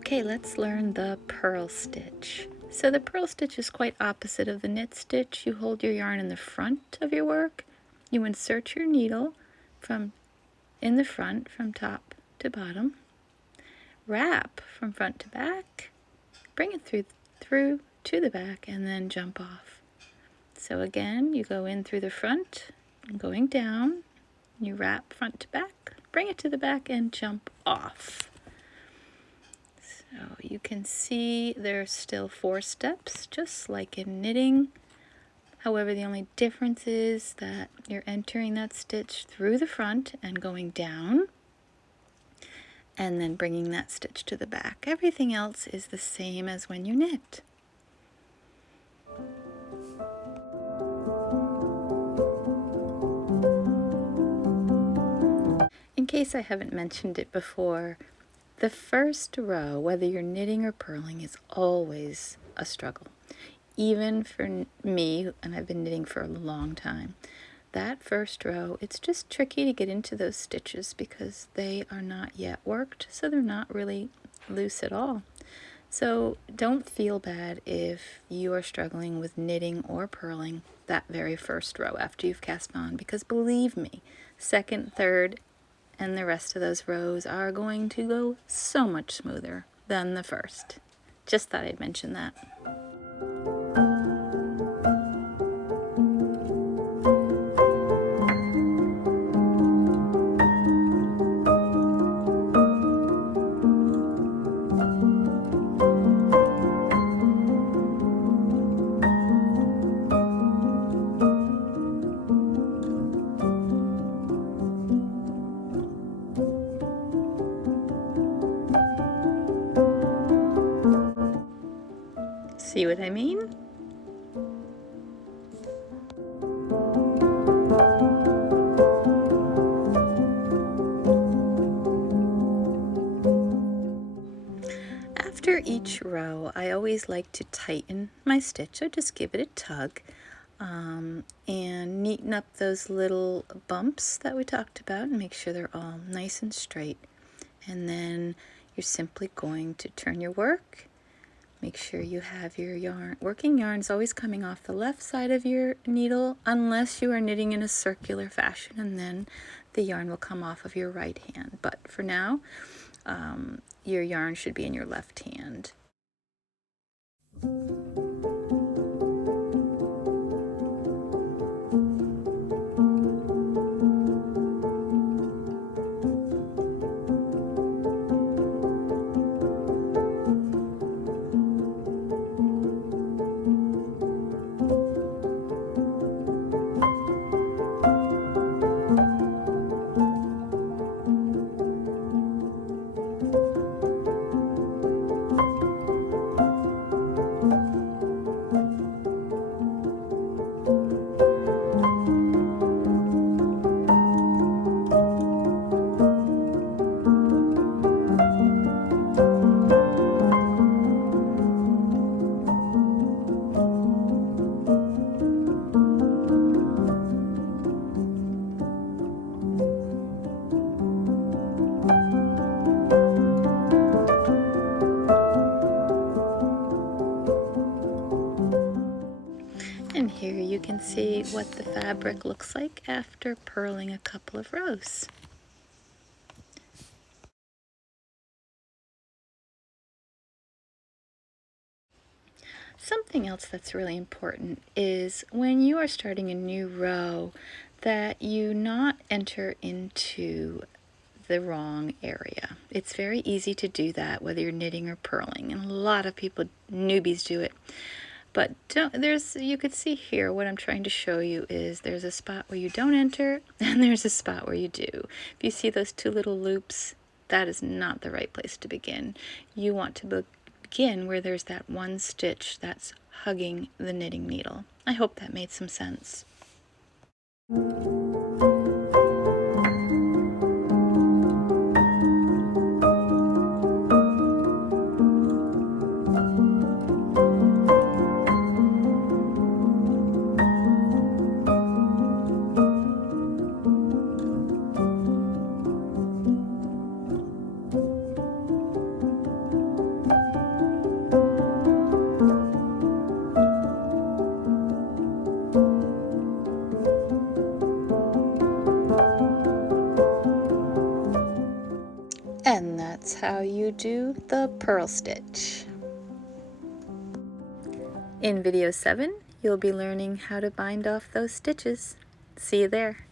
Okay, let's learn the purl stitch. So the purl stitch is quite opposite of the knit stitch. You hold your yarn in the front of your work. You insert your needle from in the front from top to bottom. Wrap from front to back. Bring it through to the back and then jump off. So again, you go in through the front, going down. You wrap front to back, bring it to the back and jump off. So you can see there's still 4 steps, just like in knitting. However, the only difference is that you're entering that stitch through the front and going down, and then bringing that stitch to the back. Everything else is the same as when you knit. In case I haven't mentioned it before, the first row, whether you're knitting or purling, is always a struggle. Even for me, and I've been knitting for a long time, that first row, it's just tricky to get into those stitches because they are not yet worked, so they're not really loose at all. So don't feel bad if you are struggling with knitting or purling that very first row after you've cast on, because believe me, second, third, and the rest of those rows are going to go so much smoother than the first. Just thought I'd mention that. See what I mean? After each row, I always like to tighten my stitch, so just give it a tug and neaten up those little bumps that we talked about and make sure they're all nice and straight. And then you're simply going to turn your work. Make sure you have your yarn, working yarns always coming off the left side of your needle, unless you are knitting in a circular fashion, and then the yarn will come off of your right hand. But for now, your yarn should be in your left hand. And here you can see what the fabric looks like after purling a couple of rows. Something else that's really important is when you are starting a new row that you not enter into the wrong area. It's very easy to do that whether you're knitting or purling, and a lot of people, newbies, do it. But you could see here what I'm trying to show you is there's a spot where you don't enter and there's a spot where you do. If you see those 2 little loops, that is not the right place to begin. You want to begin where there's that one stitch that's hugging the knitting needle. I hope that made some sense. how you do the purl stitch. In video 7, you'll be learning how to bind off those stitches. See you there.